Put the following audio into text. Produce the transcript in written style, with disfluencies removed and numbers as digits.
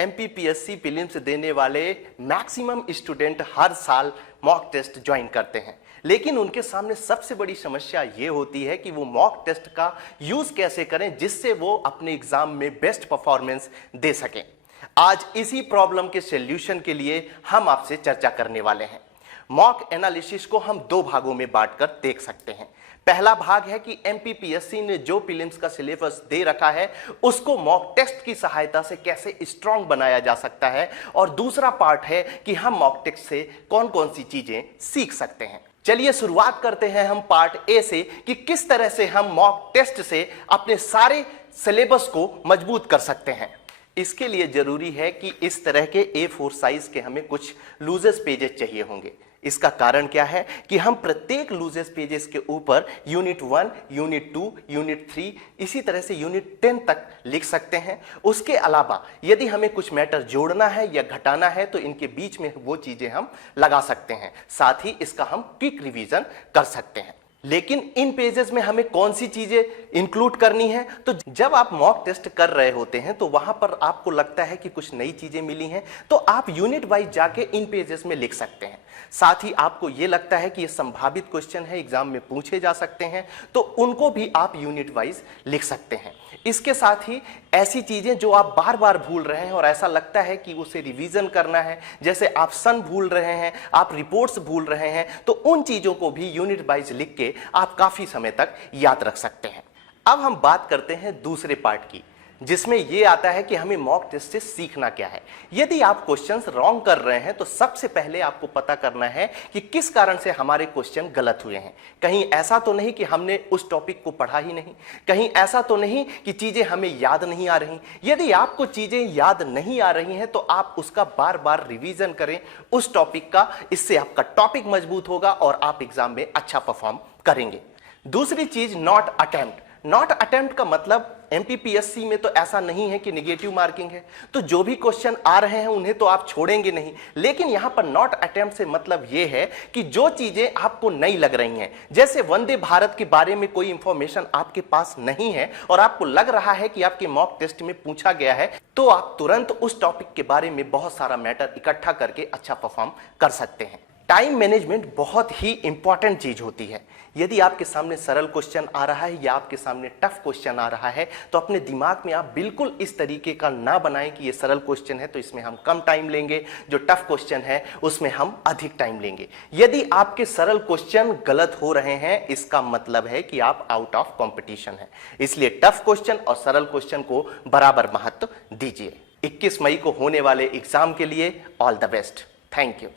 MPPSC prelims देने वाले maximum student हर साल मॉक टेस्ट ज्वाइन करते हैं, लेकिन उनके सामने सबसे बड़ी समस्या ये होती है कि वो मॉक टेस्ट का यूज कैसे करें जिससे वो अपने एग्जाम में बेस्ट परफॉर्मेंस दे सकें। आज इसी प्रॉब्लम के सॉल्यूशन के लिए हम आपसे चर्चा करने वाले हैं। मॉक एनालिसिस को हम दो भागों में बांटकर देख सकते हैं। पहला भाग है कि एमपीपीएससी ने जो प्रीलिम्स का सिलेबस दे रखा है उसको मॉक टेस्ट की सहायता से कैसे स्ट्रांग बनाया जा सकता है, और दूसरा पार्ट है कि हम मॉक टेस्ट से कौन कौन सी चीजें सीख सकते हैं। चलिए शुरुआत करते हैं हम पार्ट ए से कि किस तरह से हम मॉक टेस्ट से अपने सारे सिलेबस को मजबूत कर सकते हैं। इसके लिए जरूरी है कि इस तरह के A4 साइज के हमें कुछ लूजेस पेजेस चाहिए होंगे। इसका कारण क्या है कि हम प्रत्येक लूजेस पेजेस के ऊपर यूनिट 1, यूनिट 2, यूनिट 3 इसी तरह से यूनिट 10 तक लिख सकते हैं। उसके अलावा यदि हमें कुछ मैटर जोड़ना है या घटाना है तो इनके बीच में वो चीजें हम लगा सकते हैं। साथ ही इसका हम क्विक रिवीजन कर सकते हैं। लेकिन इन पेजेस में हमें कौन सी चीजें इंक्लूड करनी है? तो जब आप मॉक टेस्ट कर रहे होते हैं तो वहां पर आपको लगता है कि कुछ नई चीजें मिली हैं, तो आप यूनिट वाइज जाके इन पेजेस में लिख सकते हैं। साथ ही आपको यह लगता है कि ये संभावित क्वेश्चन है, एग्जाम में पूछे जा सकते हैं, तो उनको भी आप यूनिट वाइज लिख सकते हैं। इसके साथ ही ऐसी चीजें जो आप बार बार भूल रहे हैं और ऐसा लगता है कि उसे रिवीजन करना है, जैसे आप सन भूल रहे हैं, आप रिपोर्ट्स भूल रहे हैं, तो उन चीजों को भी यूनिट वाइज लिख के आप काफी समय तक याद रख सकते हैं। अब हम बात करते हैं दूसरे पार्ट की, जिसमें यह आता है कि हमें मॉक टेस्ट से सीखना क्या है। यदि आप क्वेश्चंस रॉन्ग कर रहे हैं तो सबसे पहले आपको पता करना है कि किस कारण से हमारे क्वेश्चन गलत हुए हैं। कहीं ऐसा तो नहीं कि हमने उस टॉपिक को पढ़ा ही नहीं, कहीं ऐसा तो नहीं कि चीजें हमें याद नहीं आ रही। यदि आपको चीजें याद नहीं आ रही हैं तो आप उसका बार बार रिवीजन करें उस टॉपिक का। इससे आपका टॉपिक मजबूत होगा और आप एग्जाम में अच्छा परफॉर्म करेंगे। दूसरी चीज, नॉट अटेम्प्ट। नॉट अटेम्प्ट का मतलब एमपीपीएससी में तो ऐसा नहीं है कि नेगेटिव मार्किंग है, तो जो भी क्वेश्चन आ रहे हैं उन्हें तो आप छोड़ेंगे नहीं, लेकिन यहां पर नॉट अटेम्प्ट से मतलब यह है कि जो चीजें आपको नई लग रही हैं, जैसे वंदे भारत के बारे में कोई इंफॉर्मेशन आपके पास नहीं है और आपको लग रहा है कि आपके मॉक टेस्ट में पूछा गया है, तो आप तुरंत उस टॉपिक के बारे में बहुत सारा मैटर इकट्ठा करके अच्छा परफॉर्म कर सकते हैं। टाइम मैनेजमेंट बहुत ही इंपॉर्टेंट चीज होती है। यदि आपके सामने सरल क्वेश्चन आ रहा है या आपके सामने टफ क्वेश्चन आ रहा है तो अपने दिमाग में आप बिल्कुल इस तरीके का ना बनाएं कि ये सरल क्वेश्चन है तो इसमें हम कम टाइम लेंगे, जो टफ क्वेश्चन है उसमें हम अधिक टाइम लेंगे। यदि आपके सरल क्वेश्चन गलत हो रहे हैं इसका मतलब है कि आप आउट ऑफ कंपटीशन है। इसलिए टफ क्वेश्चन और सरल क्वेश्चन को बराबर महत्व दीजिए। 21 मई को होने वाले एग्जाम के लिए all the best. Thank you.